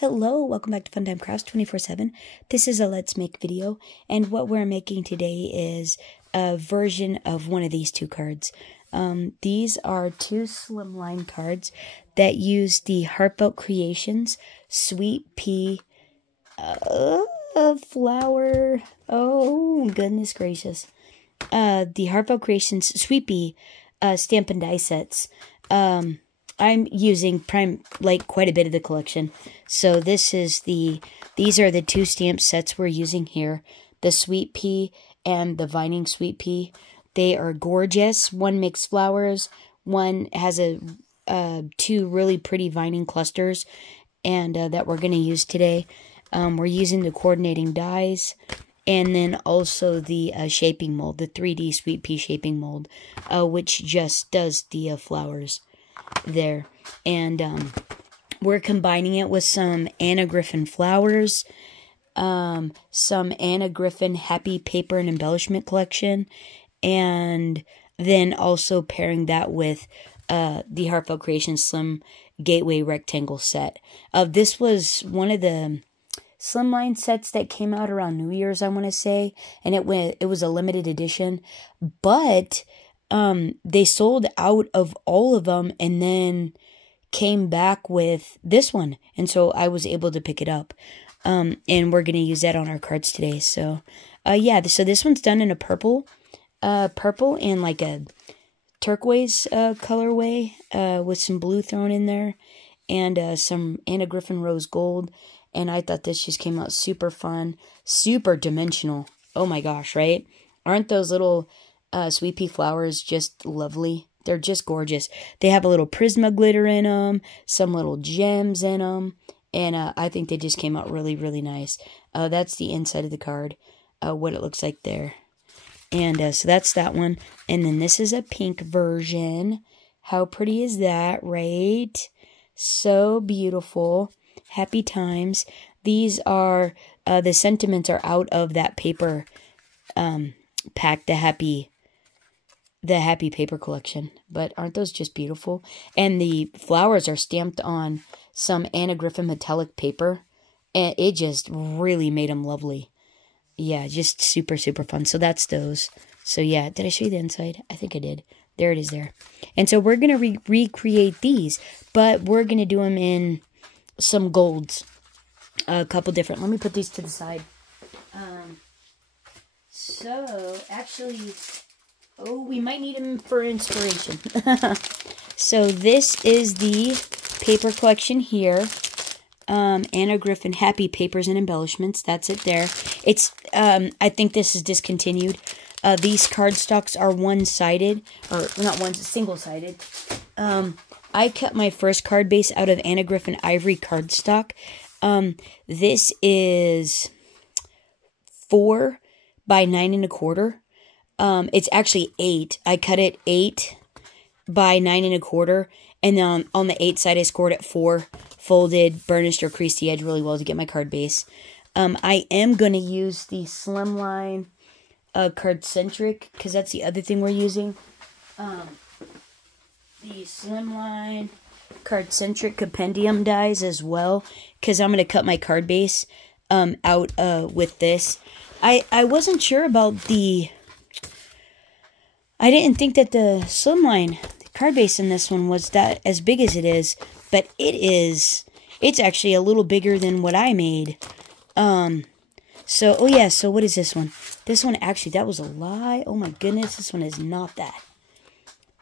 Hello, welcome back to Funtime Crafts 24/7. This is a Let's Make video, and what we're making today is a version of one of these two cards. These are two slimline cards that use the Heartfelt Creations Sweet Pea flower. Oh, goodness gracious. The Heartfelt Creations Sweet Pea stamp and die sets. I'm using quite a bit of the collection. So these are the two stamp sets we're using here. The Sweet Pea and the Vining Sweet Pea. They are gorgeous. One makes flowers. One has two really pretty vining clusters and that we're going to use today. We're using the coordinating dies. And then also the shaping mold, the 3D Sweet Pea shaping mold, which just does the flowers there. And we're combining it with some Anna Griffin flowers, some Anna Griffin Happy Paper and Embellishment Collection, and then also pairing that with the Heartfelt Creations Slim Gateway Rectangle set. This was one of the slimline sets that came out around New Year's, I want to say, and it was a limited edition, but they sold out of all of them and then came back with this one, and so I was able to pick it up, and we're going to use that on our cards today. So yeah, so this one's done in a purple and like a turquoise colorway with some blue thrown in there, and some Anna Griffin rose gold. And I thought this just came out super fun, super dimensional. Oh my gosh, right? Aren't those little Sweet Pea flowers just lovely? They're just gorgeous. They have a little Prisma glitter in them, some little gems in them, and I think they just came out really, really nice. That's the inside of the card, what it looks like there. And so that's that one. And then this is a pink version. How pretty is that, right? So beautiful. Happy times. These are, the sentiments are out of that paper pack, the happy paper collection. But aren't those just beautiful? And the flowers are stamped on some Anna Griffin metallic paper, and it just really made them lovely. Yeah, just super, super fun. So that's those. So yeah, did I show you the inside? I think I did. There it is there. And so we're going to recreate these, but we're going to do them in some golds. A couple different. Let me put these to the side. So, actually, we might need them for inspiration. So this is the paper collection here. Anna Griffin Happy Papers and Embellishments. That's it there. It's, I think this is discontinued. These cardstocks are one-sided, or not one, single-sided. I cut my first card base out of Anna Griffin Ivory cardstock. This is 4 by 9 1/4. It's actually 8. I cut it 8 by 9 1/4, and then on the 8 side I scored it 4, folded, burnished, or creased the edge really well to get my card base. I am going to use the Slimline cardcentric, because that's the other thing we're using. The Slimline cardcentric compendium dies as well, because I'm going to cut my card base out with this. I wasn't sure about I didn't think that the Slimline card base in this one was that as big as it is, but it is. It's actually a little bigger than what I made. So, oh yeah, so what is this one? This one, actually, that was a lie. Oh my goodness, this one is not that.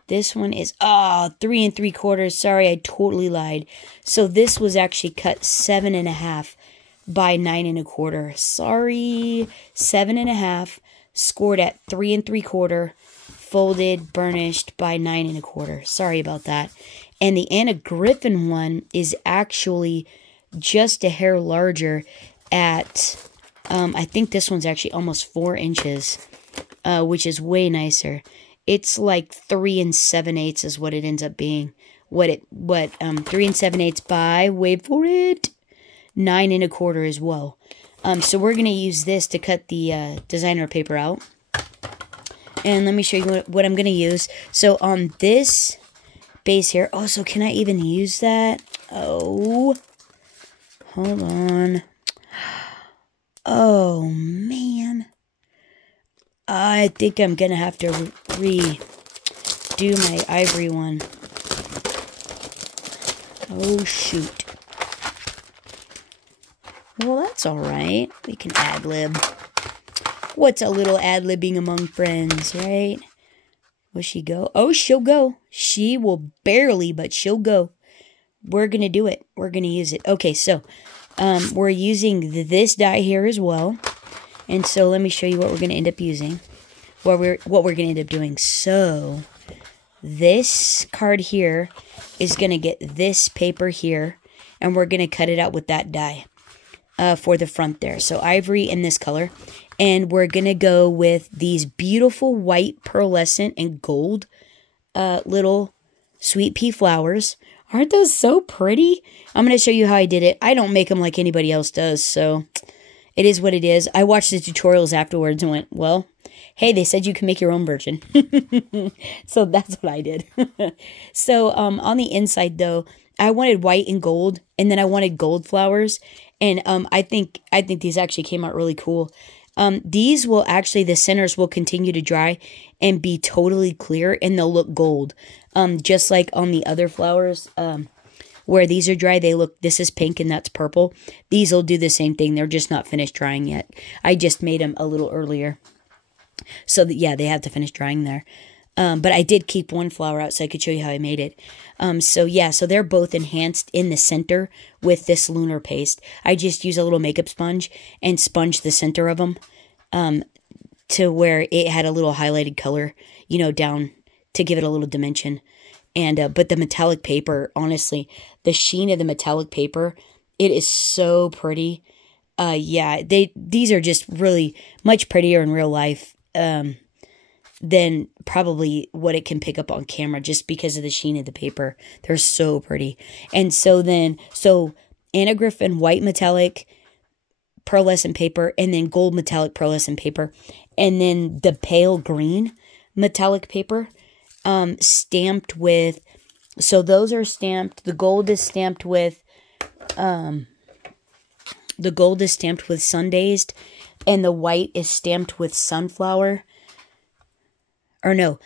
This one is, 3 3/4. Sorry, I totally lied. So this was actually cut 7 1/2 by 9 1/4. Sorry, 7 1/2, scored at 3 3/4, folded, burnished by 9 1/4. Sorry about that. And the Anna Griffin one is actually just a hair larger at, I think this one's actually almost 4 inches, which is way nicer. It's like 3 7/8 is what it ends up being. 3 7/8 by, wait for it, 9 1/4 as well. So we're going to use this to cut the designer paper out. And let me show you what I'm going to use. So on this base here, so can I even use that? Hold on. Oh, man. I think I'm going to have to redo my ivory one. Oh, shoot. Well, that's alright. We can ad-lib. What's a little ad-libbing among friends, right? Will she go? Oh, she'll go. She will barely, but she'll go. We're going to do it. We're going to use it. Okay, so we're using this die here as well. And so let me show you what we're going to end up using. What we're going to end up doing. So this card here is going to get this paper here. And we're going to cut it out with that die for the front there. So ivory in this color. And we're going to go with these beautiful white pearlescent and gold little sweet pea flowers. Aren't those so pretty? I'm going to show you how I did it. I don't make them like anybody else does, so it is what it is. I watched the tutorials afterwards and went, well, hey, they said you can make your own version. So that's what I did. So on the inside, though, I wanted white and gold, and then I wanted gold flowers. And I think these actually came out really cool. These will actually, the centers will continue to dry and be totally clear, and they'll look gold. Just like on the other flowers, where these are dry, they look, this is pink and that's purple. These will do the same thing. They're just not finished drying yet. I just made them a little earlier. So that, yeah, they have to finish drying there. But I did keep one flower out so I could show you how I made it. So yeah, so they're both enhanced in the center with this lunar paste. I just use a little makeup sponge and sponge the center of them to where it had a little highlighted color, you know, down to give it a little dimension. And but the metallic paper, honestly, the sheen of the metallic paper, it is so pretty. Yeah, these are just really much prettier in real life than probably what it can pick up on camera, just because of the sheen of the paper. They're so pretty. And so Anna Griffin white metallic pearlescent paper, and then gold metallic pearlescent paper, and then the pale green metallic paper, stamped with, so those are stamped, the gold is stamped with Sundazed, and the white is stamped with sunflower. Or no,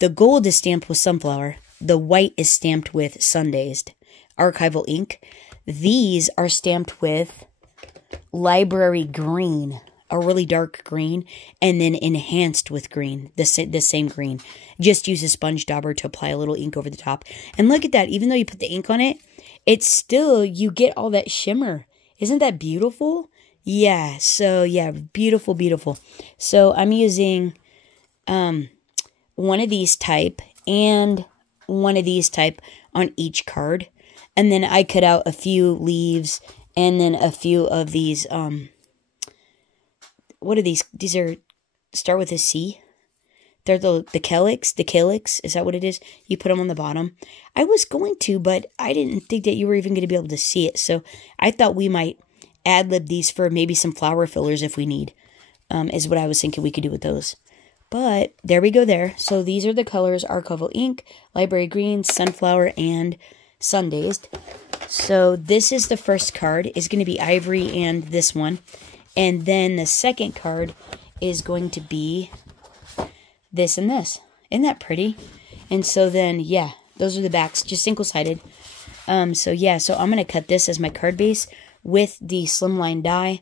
the gold is stamped with sunflower. The white is stamped with Sundazed archival ink. These are stamped with library green, a really dark green, and then enhanced with green, the same green. Just use a sponge dauber to apply a little ink over the top. And look at that, even though you put the ink on it, it's still, you get all that shimmer. Isn't that beautiful? Yeah, so yeah, beautiful, beautiful. So I'm using one of these type and one of these type on each card. And then I cut out a few leaves and then a few of these, what are these? These are, start with a C. They're the calyx. The calyx, is that what it is? You put them on the bottom. I was going to, but I didn't think that you were even going to be able to see it. So I thought we might ad-lib these for maybe some flower fillers if we need, is what I was thinking we could do with those. But there we go there. So these are the colors: archival ink, library green, sunflower, and Sundazed. So this is the first card. Is going to be ivory and this one. And then the second card is going to be this and this. Isn't that pretty? And so then, yeah, those are the backs, just single-sided. So yeah, so I'm going to cut this as my card base with the slimline die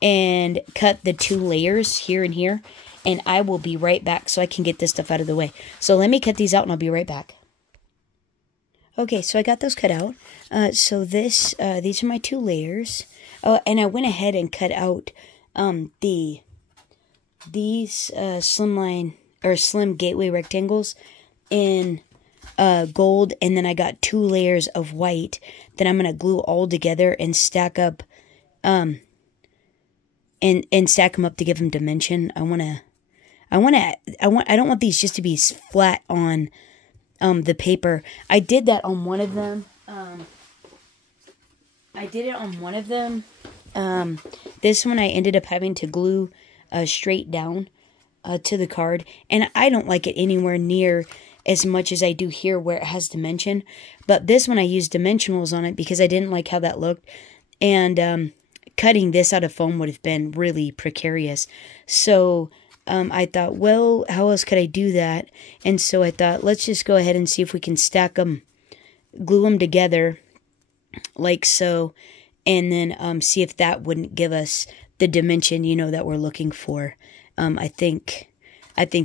and cut the 2 layers here and here. And I will be right back so I can get this stuff out of the way. So let me cut these out and I'll be right back. Okay, so I got those cut out. So these are my 2 layers. Oh, and I went ahead and cut out these slimline or slim gateway rectangles in gold, and then I got 2 layers of white that I'm gonna glue all together and stack up, and stack them up to give them dimension. I don't want these just to be flat on the paper. I did that on one of them. This one I ended up having to glue straight down to the card, and I don't like it anywhere near as much as I do here where it has dimension. But this one I used dimensionals on it because I didn't like how that looked. And cutting this out of foam would have been really precarious. So I thought, well, how else could I do that? And so I thought, let's just go ahead and see if we can stack them, glue them together like so, and then see if that wouldn't give us the dimension, you know, that we're looking for. I think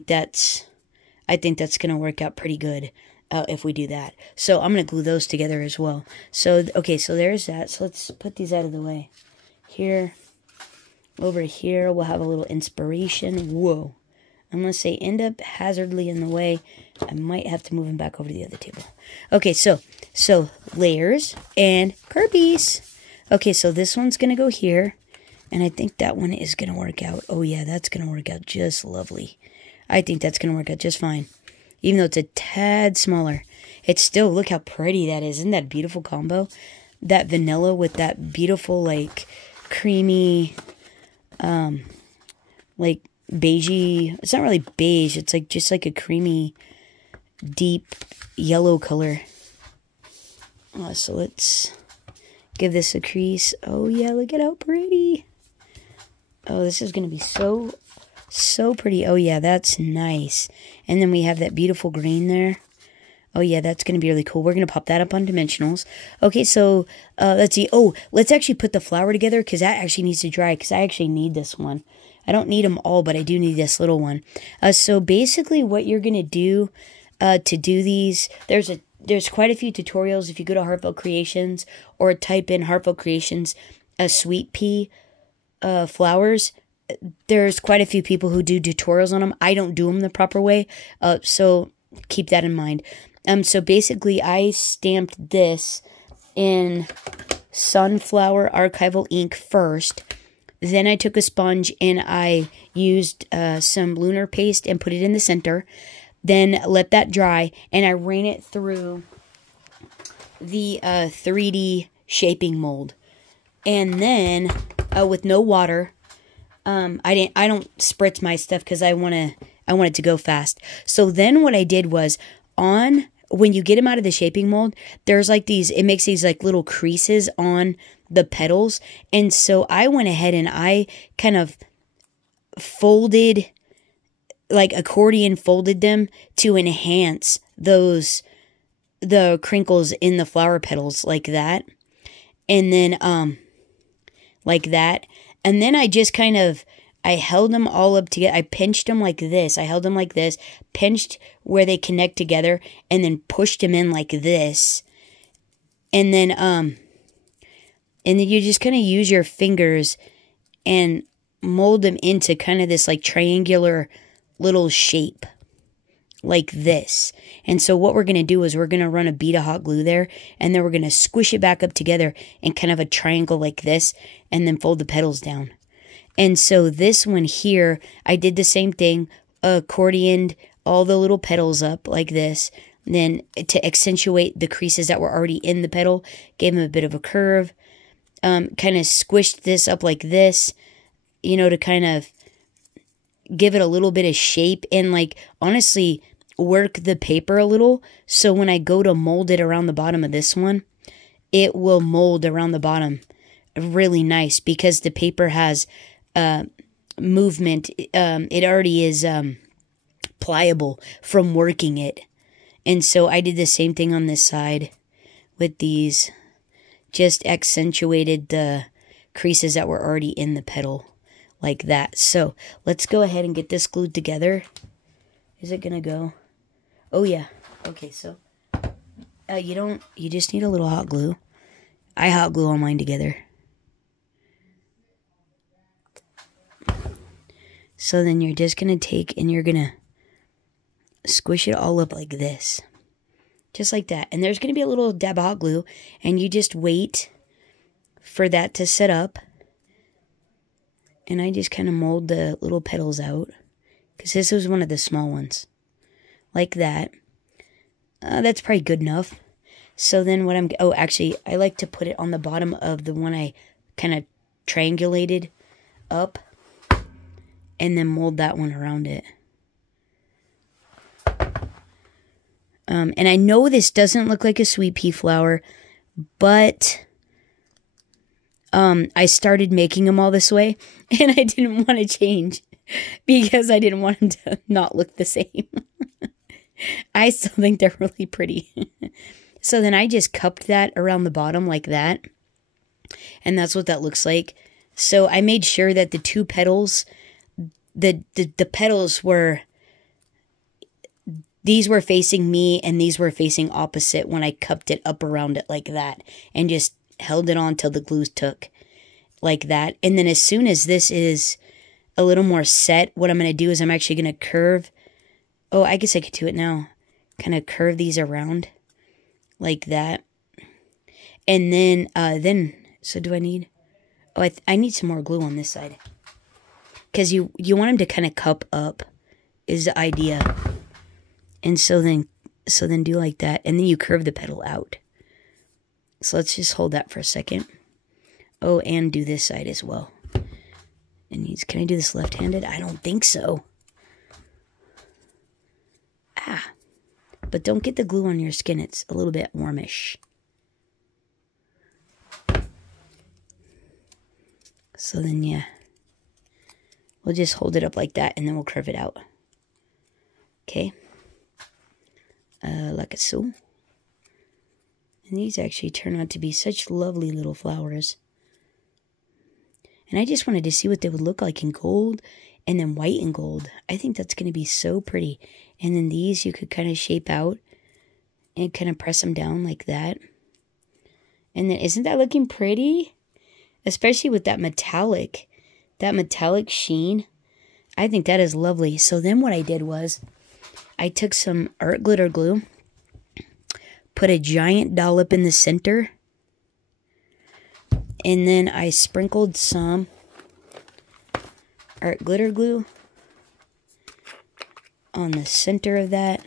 that's going to work out pretty good if we do that. So I'm going to glue those together as well. So, okay, so there's that. So let's put these out of the way. Here, over here, we'll have a little inspiration. Whoa. Unless they end up hazardly in the way, I might have to move them back over to the other table. Okay, so layers and Kirby's. Okay, so this one's going to go here. And I think that one is going to work out. Oh, yeah, that's going to work out just lovely. I think that's going to work out just fine. Even though it's a tad smaller. It's still, look how pretty that is. Isn't that a beautiful combo? That vanilla with that beautiful, like, creamy, like, beigey. It's not really beige. It's like just like a creamy, deep yellow color. So let's give this a crease. Oh, yeah, look at how pretty. Oh, this is going to be so pretty. Oh, yeah, that's nice. And then we have that beautiful green there. Oh, yeah, that's going to be really cool. We're going to pop that up on dimensionals. Okay, so let's see. Oh, let's actually put the flower together because that actually needs to dry because I actually need this one. I don't need them all, but I do need this little one. So basically what you're going to do to do these, there's quite a few tutorials. If you go to Heartfelt Creations or type in Heartfelt Creations, sweet pea flowers, there's quite a few people who do tutorials on them. I don't do them the proper way, so keep that in mind. So basically, I stamped this in sunflower archival ink first. Then I took a sponge and I used some lunar paste and put it in the center. Then let that dry, and I ran it through the 3D shaping mold. And then with no water, I don't spritz my stuff because I want it to go fast. So then what I did was when you get them out of the shaping mold, there's like it makes these like little creases on the petals. And so I went ahead and I kind of folded, like accordion folded them to enhance the crinkles in the flower petals like that. And then, like that. And then I just I held them all up together. I pinched them like this. I held them like this, pinched where they connect together, and then pushed them in like this. And then you just kind of use your fingers and mold them into kind of this like triangular little shape like this. And so what we're going to do is we're going to run a bead of hot glue there, and then we're going to squish it back up together in kind of a triangle like this, and then fold the petals down. And so this one here, I did the same thing, accordioned all the little petals up like this. And then to accentuate the creases that were already in the petal, gave them a bit of a curve. Kind of squished this up like this, you know, to kind of give it a little bit of shape and like honestly work the paper a little. So when I go to mold it around the bottom of this one, it will mold around the bottom really nice because the paper has movement. It already is pliable from working it. And so I did the same thing on this side with these, just accentuated the creases that were already in the petal like that. So let's go ahead and get this glued together. Is it gonna go? Oh yeah. Okay, so you just need a little hot glue. I hot glue all mine together. So then you're just gonna take and you're gonna squish it all up like this. Just like that. And there's gonna be a little dab of hot glue, and you just wait for that to set up. And I just kind of mold the little petals out, because this was one of the small ones. Like that. That's probably good enough. So then actually, I like to put it on the bottom of the one I kind of triangulated up, and then mold that one around it. And I know this doesn't look like a sweet pea flower, but I started making them all this way, and I didn't want to change because I didn't want them to not look the same. I still think they're really pretty. So then I just cupped that around the bottom like that, and that's what that looks like. So I made sure that the two petals, the petals were, these were facing me and these were facing opposite when I cupped it up around it like that and just held it on till the glue took like that. And then as soon as this is a little more set, what I'm going to do is I'm actually going to curve. Oh, I guess I could do it now. Kind of curve these around like that. And then, so do I need, oh, I need some more glue on this side. Because you want them to kind of cup up is the idea. And so then do like that. And then you curve the petal out. So let's just hold that for a second. Oh, and do this side as well. And can I do this left-handed? I don't think so. Ah. But don't get the glue on your skin. It's a little bit warmish. So then, yeah. We'll just hold it up like that, and then we'll curve it out. Okay. Like so. And these actually turn out to be such lovely little flowers. And I just wanted to see what they would look like in gold, and then white and gold. I think that's going to be so pretty. And then these you could kind of shape out and kind of press them down like that. And then isn't that looking pretty? Especially with that metallic sheen. I think that is lovely. So then what I did was I took some art glitter glue, put a giant dollop in the center, and then I sprinkled some art glitter glue on the center of that.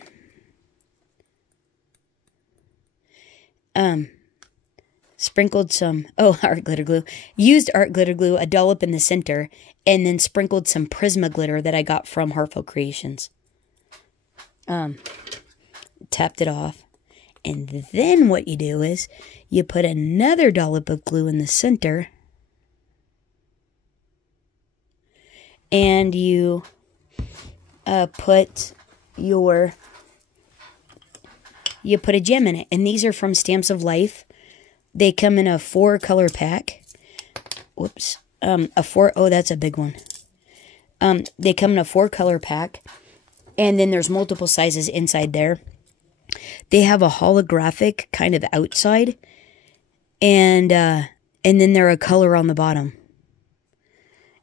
Sprinkled some, art glitter glue. Used art glitter glue, a dollop in the center, and then sprinkled some Prisma glitter that I got from Heartfelt Creations. Tapped it off. And then what you do is you put another dollop of glue in the center. And you put a gem in it. And these are from Stamps of Life. They come in a 4-color pack. Whoops. That's a big one. They come in a 4-color pack. And then there's multiple sizes inside there. They have a holographic kind of outside. And then they're a color on the bottom.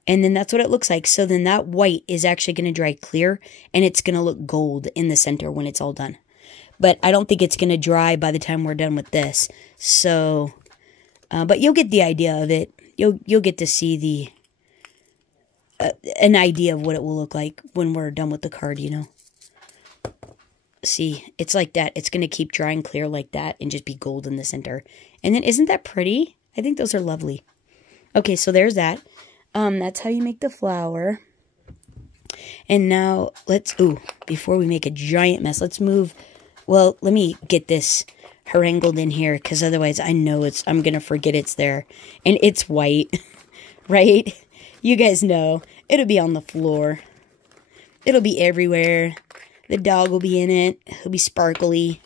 And then that's what it looks like. So then that white is actually going to dry clear. And it's going to look gold in the center when it's all done. But I don't think it's going to dry by the time we're done with this. So, but you'll get the idea of it. You'll get to see an idea of what it will look like when we're done with the card, you know. See, it's like that. It's going to keep drying clear like that and just be gold in the center. And then isn't that pretty? I think those are lovely. Okay, so there's that. That's how you make the flower. And now before we make a giant mess, let's move. Well, let me get this harangled in here, because otherwise I know I'm going to forget it's there. And it's white, right? You guys know. It'll be on the floor. It'll be everywhere. The dog will be in it. It'll be sparkly.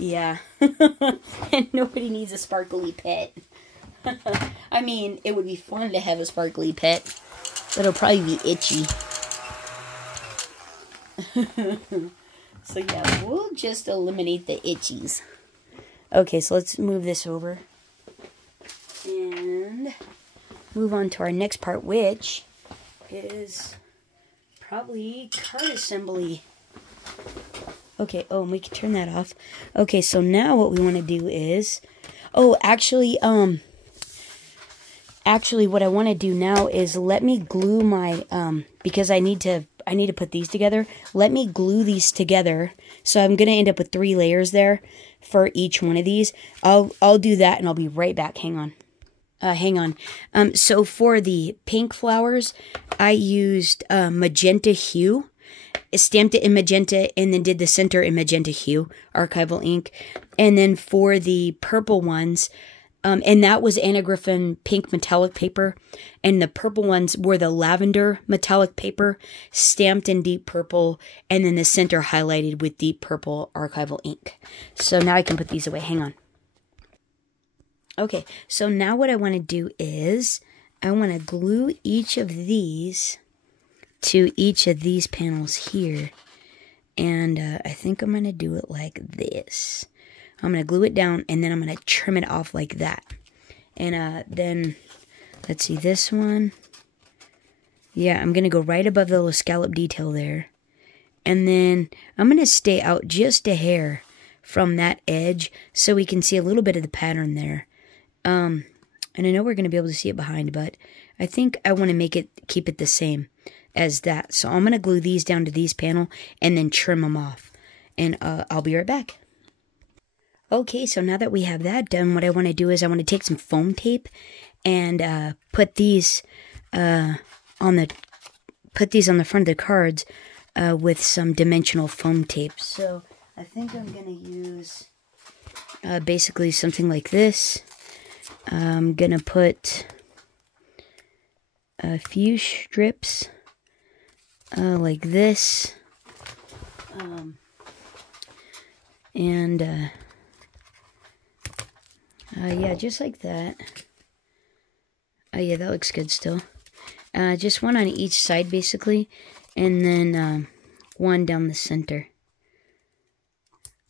Yeah. And nobody needs a sparkly pet. I mean, it would be fun to have a sparkly pet. But it'll probably be itchy. So yeah, we'll just eliminate the itchies. Okay, so let's move this over. And move on to our next part, which is probably card assembly. Okay, and we can turn that off. Okay, so now what we want to do is... actually, what I want to do now is let me glue my... because I need to put these together. Let me glue these together. So I'm going to end up with 3 layers there for each one of these. I'll do that and I'll be right back. Hang on. So for the pink flowers, I used magenta hue. Stamped it in magenta and then did the center in magenta hue, archival ink. And then for the purple ones, And that was Anna Griffin pink metallic paper. And the purple ones were the lavender metallic paper, stamped in deep purple, and then the center highlighted with deep purple archival ink. So now I can put these away. Hang on. Okay, so now what I want to do is I want to glue each of these to each of these panels here. And I think I'm going to do it like this. I'm going to glue it down, and then I'm going to trim it off like that. And then, let's see, this one. Yeah, I'm going to go right above the little scallop detail there. And then I'm going to stay out just a hair from that edge so we can see a little bit of the pattern there. And I know we're going to be able to see it behind, but I think I want to keep it the same as that. So I'm going to glue these down to these panel and then trim them off. And I'll be right back. Okay, so now that we have that done, what I want to do is I want to take some foam tape and put these on the front of the cards with some dimensional foam tape. So I think I'm going to use basically something like this. I'm going to put a few strips like this. Yeah, just like that. Yeah, that looks good still. Just one on each side, basically. And then one down the center.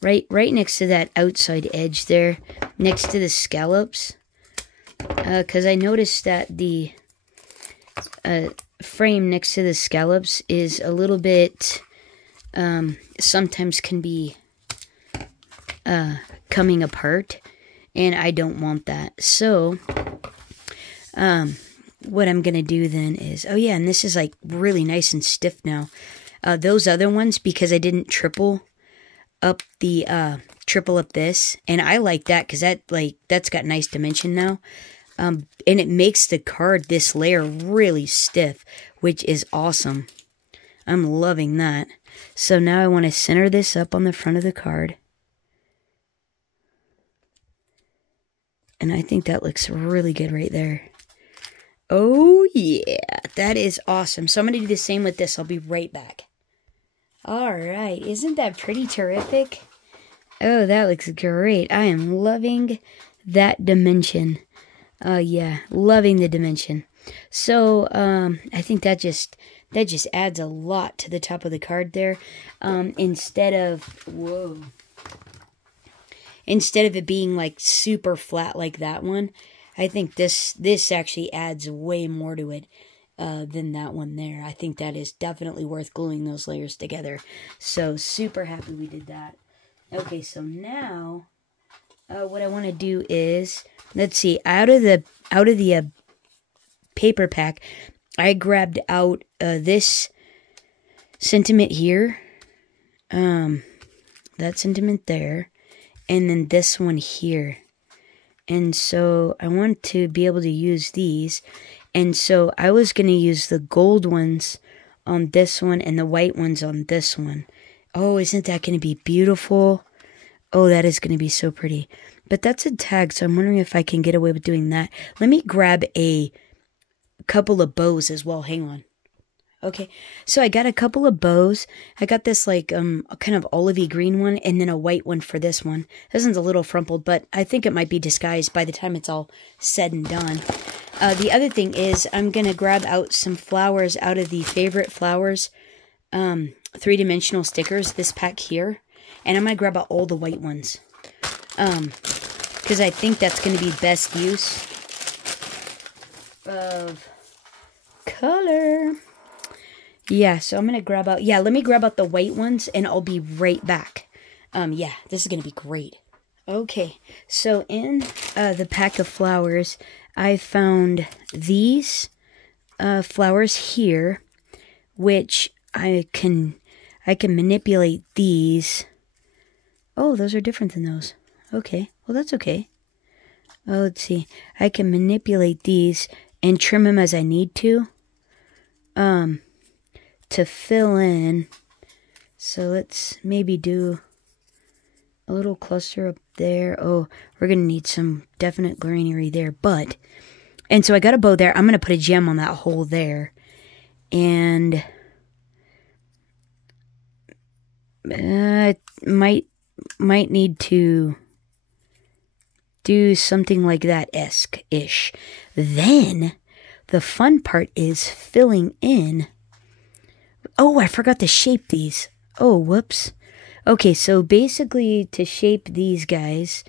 Right next to that outside edge there. Next to the scallops. Because I noticed that the frame next to the scallops is a little bit... sometimes can be coming apart. And I don't want that. So, what I'm going to do then is... Oh, yeah, and this is, like, really nice and stiff now. Those other ones, because I didn't triple up this. And I like that, because that's got nice dimension now. And it makes the card, this layer, really stiff, which is awesome. I'm loving that. So now I want to center this up on the front of the card. And I think that looks really good right there. Oh, yeah. That is awesome. So I'm going to do the same with this. I'll be right back. All right. Isn't that pretty terrific? Oh, that looks great. I am loving that dimension. Yeah. Loving the dimension. So, I think that just adds a lot to the top of the card there. Instead of it being like super flat like that one, I think this actually adds way more to it than that one there. I think that is definitely worth gluing those layers together. So super happy we did that. Okay, so now what I want to do is, let's see, out of the paper pack, I grabbed out this sentiment here, that sentiment there. And then this one here. And so I want to be able to use these. And so I was going to use the gold ones on this one and the white ones on this one. Oh, isn't that going to be beautiful? Oh, that is going to be so pretty. But that's a tag, so I'm wondering if I can get away with doing that. Let me grab a couple of bows as well. Hang on. Okay, so I got a couple of bows. I got this like kind of olivey green one and then a white one for this one. This one's a little frumpled, but I think it might be disguised by the time it's all said and done. The other thing is I'm going to grab out some flowers out of the Favorite Flowers 3-dimensional stickers, this pack here. And I'm going to grab out all the white ones. Because I think that's going to be best use of color. Yeah, so I'm going to grab out... Yeah, let me grab out the white ones, and I'll be right back. Yeah, this is going to be great. Okay, so in the pack of flowers, I found these flowers here, which I can manipulate these. Oh, those are different than those. Okay, well, that's okay. Oh, let's see. I can manipulate these and trim them as I need to fill in. So let's maybe do a little cluster up there. Oh, we're going to need some definite greenery there. And so I got a bow there. I'm going to put a gem on that hole there. And might need to do something like that ish. Then the fun part is filling in. Oh, I forgot to shape these. Oh, whoops. Okay, so basically to shape these guys,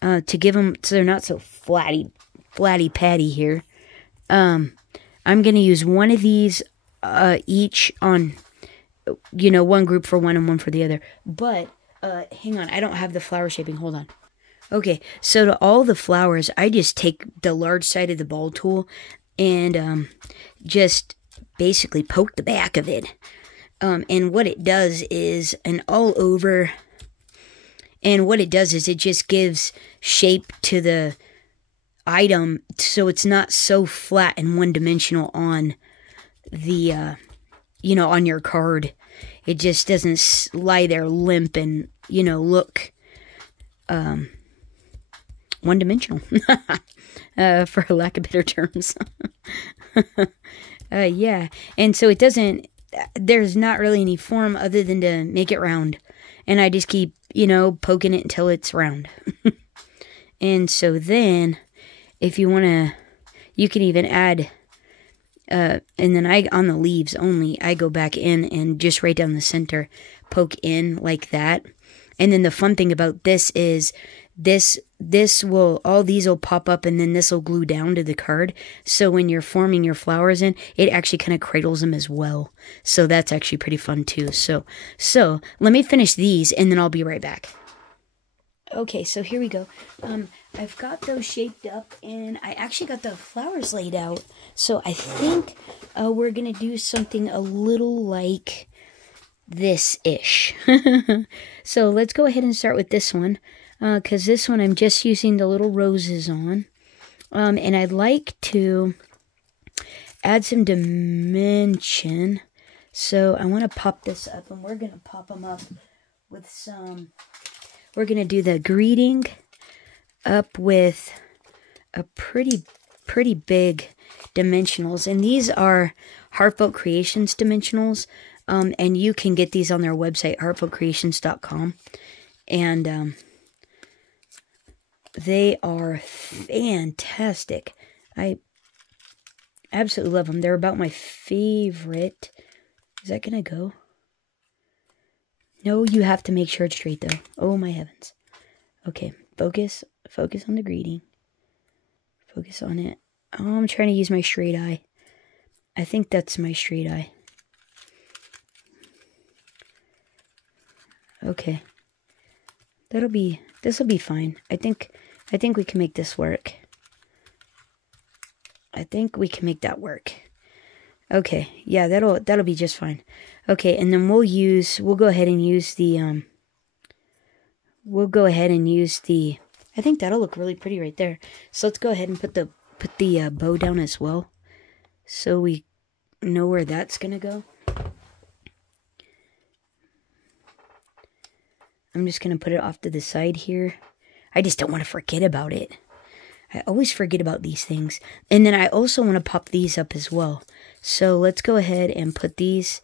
to give them so they're not so flatty patty here, I'm going to use one of these each on, one group for one and one for the other. But hang on, I don't have the flower shaping. Hold on. Okay, so to all the flowers, I just take the large side of the ball tool and just basically poke the back of it. And what it does is it just gives shape to the item so it's not so flat and one-dimensional on the, on your card. It just doesn't lie there limp and, look one-dimensional, for lack of better terms. Yeah, and so there's not really any form other than to make it round. And I just keep, poking it until it's round. And so then, if you want to, you can even add, and then on the leaves only, I go back in and just right down the center, poke in like that. And then the fun thing about this is, all these will pop up and then this will glue down to the card. So when you're forming your flowers in, it actually kind of cradles them as well. So that's actually pretty fun too. So let me finish these and then I'll be right back. Okay, so here we go. I've got those shaped up and I actually got the flowers laid out. So I think we're going to do something a little like this-ish. So let's go ahead and start with this one. Because this one I'm just using the little roses on. And I'd like to add some dimension. So I want to pop this up, and we're going to pop them up with some... We're going to do the greeting up with a pretty big dimensionals. And these are Heartfelt Creations dimensionals. And you can get these on their website, heartfeltcreations.com. And... they are fantastic. I absolutely love them. They're about my favorite. Is that going to go? No, you have to make sure it's straight, though. Oh, my heavens. Okay, focus on the greeting. Focus on it. Oh, I'm trying to use my straight eye. I think that's my straight eye. Okay. This'll be fine. I think we can make this work. I think we can make that work. Okay, yeah, that'll be just fine. Okay, and then we'll go ahead and use the I think that'll look really pretty right there. So let's go ahead and put the bow down as well, so we know where that's gonna go. I'm just going to put it off to the side here. I just don't want to forget about it. I always forget about these things. And then I also want to pop these up as well. So let's go ahead and put these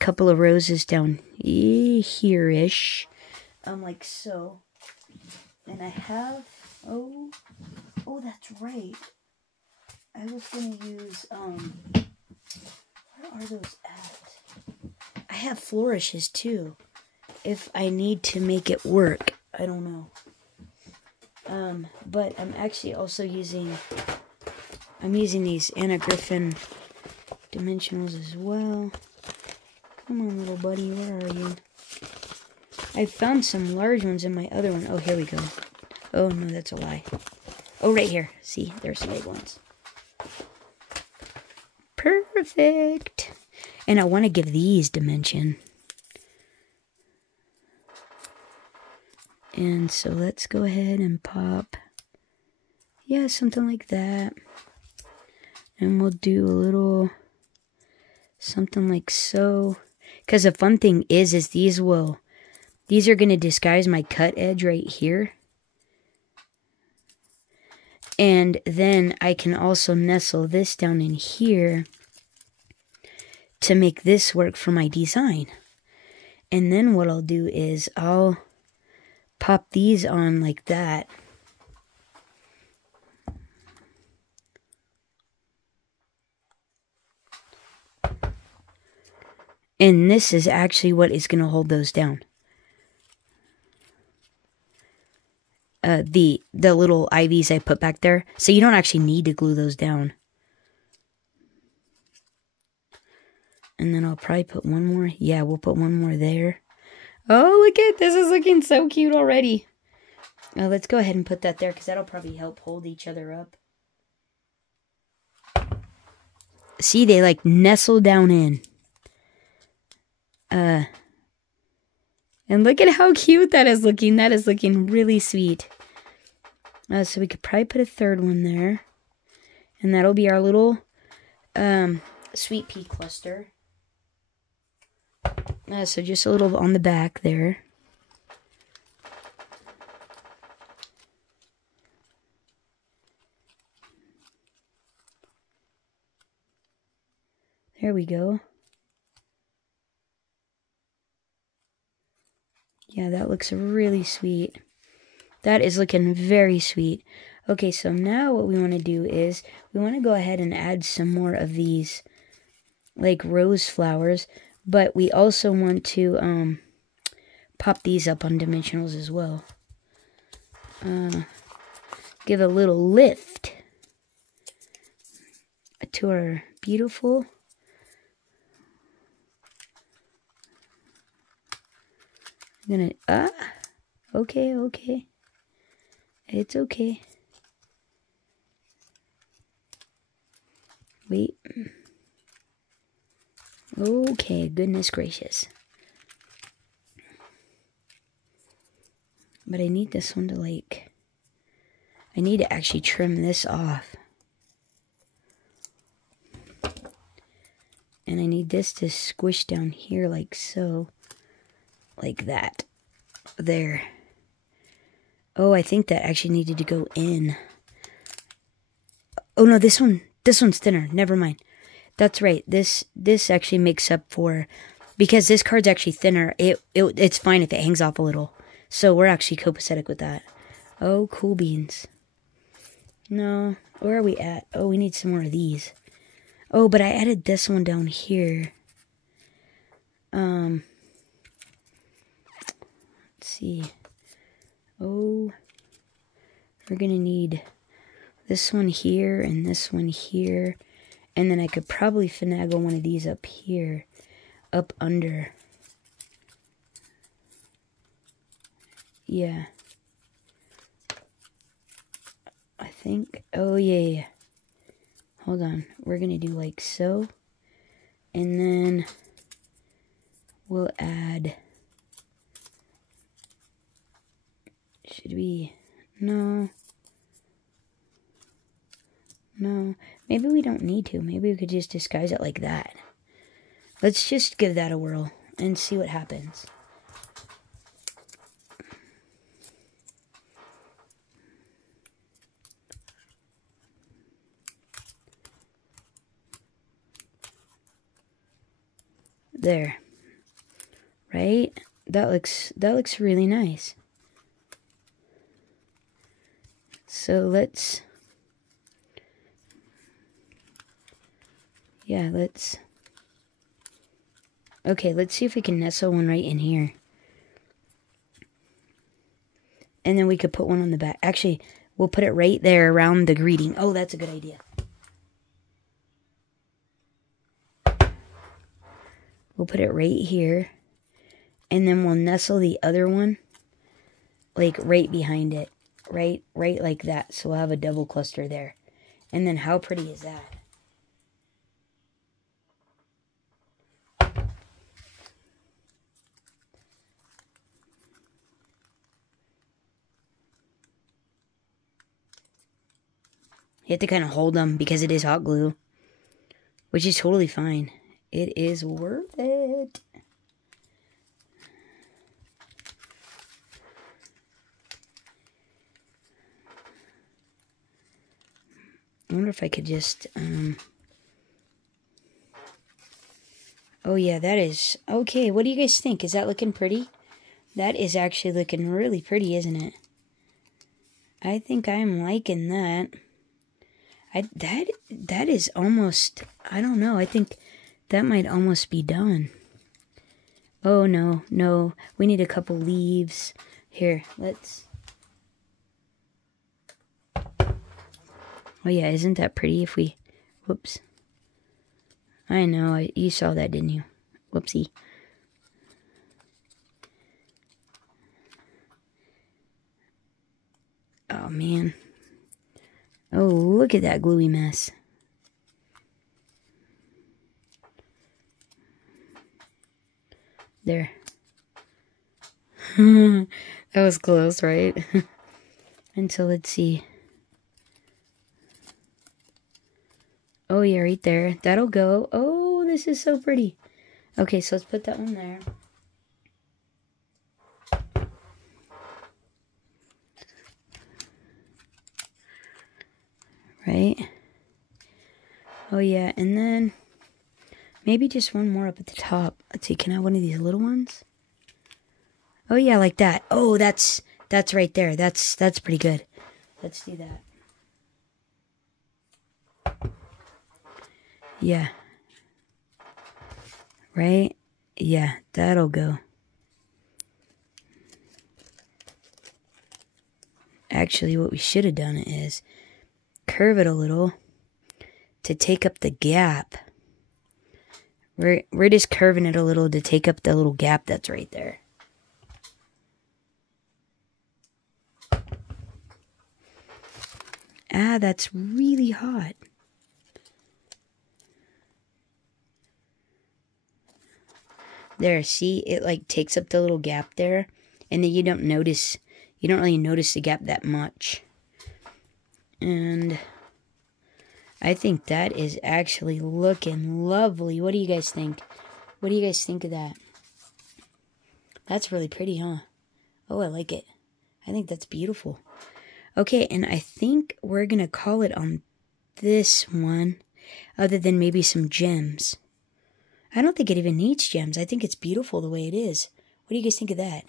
couple of roses down here-ish. Like so. And I have... Oh, that's right. I was going to use... where are those at? I have flourishes too. If I need to make it work, I don't know. But I'm actually also using these Anna Griffin dimensionals as well. Come on, little buddy, where are you? I found some large ones in my other one. Oh, here we go. Oh, no, that's a lie. Oh, right here. See, there's some big ones. Perfect. And I want to give these dimension. And so let's go ahead and pop, yeah, something like that. And we'll do a little something like so. Because the fun thing is these will These are going to disguise my cut edge right here. And then I can also nestle this down in here to make this work for my design. And then what I'll do is I'll pop these on like that. And this is actually what is going to hold those down. The little ivies I put back there. So you don't actually need to glue those down. And then I'll probably put one more. Yeah, we'll put one more there. Oh, look at this. Is looking so cute already. Let's go ahead and put that there because that'll probably help hold each other up. See, they like nestle down in. And look at how cute that is looking. That is looking really sweet. So we could probably put a third one there. And that'll be our little sweet pea cluster. So just a little on the back there. There we go. Yeah, that looks really sweet. That is looking very sweet. Okay, so now what we want to do is we want to go ahead and add some more of these like rose flowers, but we also want to pop these up on dimensionals as well. Give a little lift to our beautiful I'm gonna, okay. It's okay. Wait. Okay, goodness gracious. But I need this one to like, I need to actually trim this off. And I need this to squish down here like so. Like that. There. Oh, I think that actually needed to go in. Oh no, this one's thinner. Never mind. That's right. This actually makes up for, because this card's actually thinner, it's fine if it hangs off a little. So we're actually copacetic with that. Oh, cool beans. No, where are we at? Oh, we need some more of these. Oh, but I added this one down here. Let's see. Oh, we're gonna need this one here and this one here. And then I could probably finagle one of these up here, up under. Yeah. I think, oh yeah. Hold on, we're gonna do like so. And then we'll add, should we, no, maybe we don't need to. Maybe we could just disguise it like that. Let's just give that a whirl and see what happens. There. Right? That looks really nice. So let's okay, let's see if we can nestle one right in here. And then we could put one on the back. Actually, we'll put it right there around the greeting. Oh, that's a good idea. We'll put it right here. And then we'll nestle the other one like right behind it. Right like that. So we'll have a double cluster there. And then how pretty is that? You have to kind of hold them because it is hot glue, which is totally fine. It is worth it. I wonder if I could just, oh yeah, that is, okay, what do you guys think? Is that looking pretty? That is actually looking really pretty, isn't it? I think I'm liking that. That is almost, I don't know, I think that might almost be done. Oh, no, no, we need a couple leaves. Here, let's, oh yeah, isn't that pretty if we, whoops. I know, you saw that, didn't you? Whoopsie. Oh, man. Oh, look at that gluey mess. There. That was close, right? And so let's see. Oh, yeah, right there. That'll go. Oh, this is so pretty. Okay, so let's put that one there. Right? Oh, yeah, and then maybe just one more up at the top. Let's see, can I have one of these little ones? Oh, yeah, like that. Oh, that's right there. That's pretty good. Let's do that. Yeah. Right? Yeah, that'll go. Actually, what we should have done is curve it a little to take up the gap. We're just curving it a little to take up the little gap that's right there. Ah, that's really hot. There, see, it like takes up the little gap there, and then you don't really notice the gap that much. And I think that is actually looking lovely. What do you guys think? What do you guys think of that? That's really pretty, huh? Oh, I like it. I think that's beautiful. Okay, and I think we're going to call it on this one, other than maybe some gems. I don't think it even needs gems. I think it's beautiful the way it is. What do you guys think of that?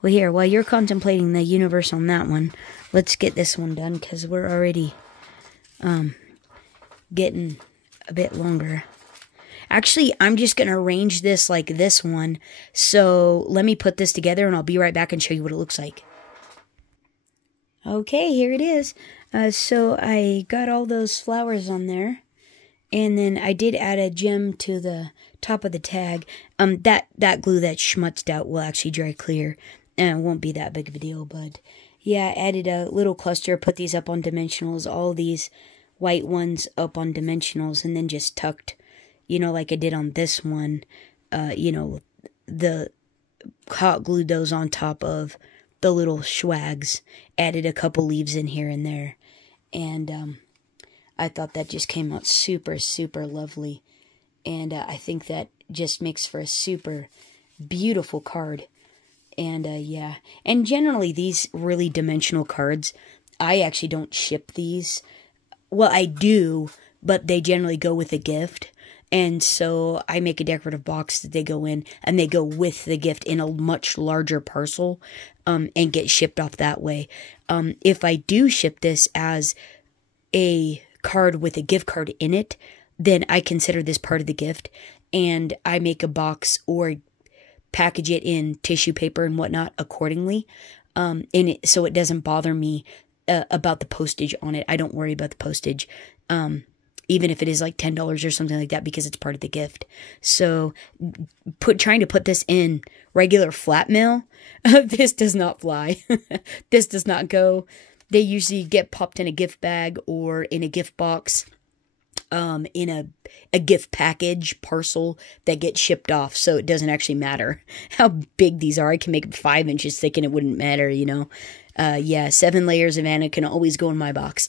Well, here, while you're contemplating the universe on that one, let's get this one done, because we're already getting a bit longer. Actually, I'm just going to arrange this like this one. So let me put this together, and I'll be right back and show you what it looks like. Okay, here it is. So I got all those flowers on there. And then I did add a gem to the top of the tag. That glue that schmutzed out will actually dry clear. And it won't be that big of a deal. But yeah, I added a little cluster. Put these up on dimensionals. All these white ones up on dimensionals. And then just tucked, you know, like I did on this one. You know, the hot glued those on top of the little schwags. Added a couple leaves in here and there. And I thought that just came out super, super lovely. And I think that just makes for a super beautiful card. And yeah. And generally, these really dimensional cards, I actually don't ship these. Well, I do, but they generally go with a gift. And so I make a decorative box that they go in, and they go with the gift in a much larger parcel, and get shipped off that way. If I do ship this as a card with a gift card in it, then I consider this part of the gift, and I make a box or package it in tissue paper and whatnot accordingly, so it doesn't bother me about the postage on it. I don't worry about the postage, even if it is like $10 or something like that, because it's part of the gift. So trying to put this in regular flat mail, this does not fly. This does not go. They usually get popped in a gift bag or in a gift box, in a gift package parcel that gets shipped off. So it doesn't actually matter how big these are. I can make them 5 inches thick and it wouldn't matter, you know. Yeah, 7 layers of Anna can always go in my box.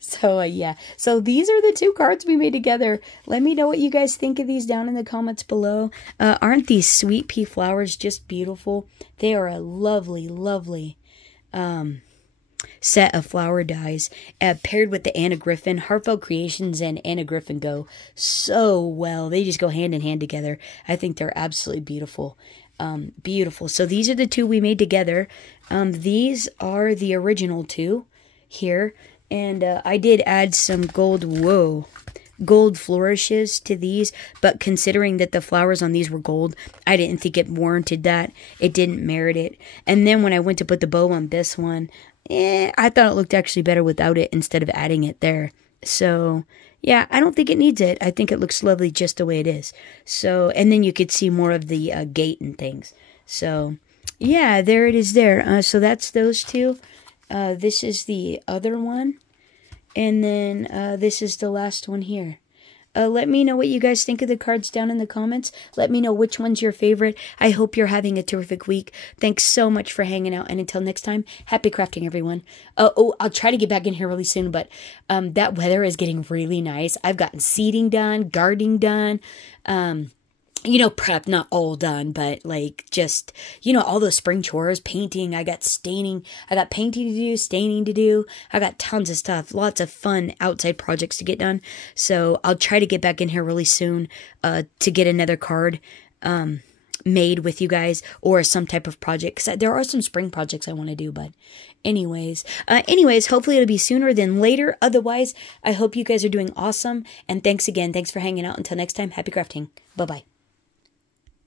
So, yeah. So these are the 2 cards we made together. Let me know what you guys think of these down in the comments below. Aren't these sweet pea flowers just beautiful? They are a lovely, lovely set of flower dies paired with the Anna Griffin. Heartfelt Creations and Anna Griffin go so well. They just go hand in hand together. I think they're absolutely beautiful. Beautiful. So these are the two we made together. These are the original two here. And I did add some gold flourishes to these, but considering that the flowers on these were gold, I didn't think it warranted that. It didn't merit it. And then when I went to put the bow on this one, I thought it looked actually better without it instead of adding it there. So yeah, I don't think it needs it. I think it looks lovely just the way it is. So, and then you could see more of the gate and things. So yeah, there it is there. So that's those two. This is the other one. And then this is the last one here. Let me know what you guys think of the cards down in the comments. Let me know which one's your favorite. I hope you're having a terrific week. Thanks so much for hanging out. And until next time, happy crafting, everyone. I'll try to get back in here really soon, but that weather is getting really nice. I've gotten seeding done, gardening done, prep, not all done, but like just, all those spring chores, painting. I got staining. I got painting to do, staining to do. I got tons of stuff, lots of fun outside projects to get done. So I'll try to get back in here really soon to get another card made with you guys or some type of project. Because there are some spring projects I want to do, but anyways, hopefully it'll be sooner than later. Otherwise, I hope you guys are doing awesome. And thanks again. Thanks for hanging out. Until next time, happy crafting. Bye-bye.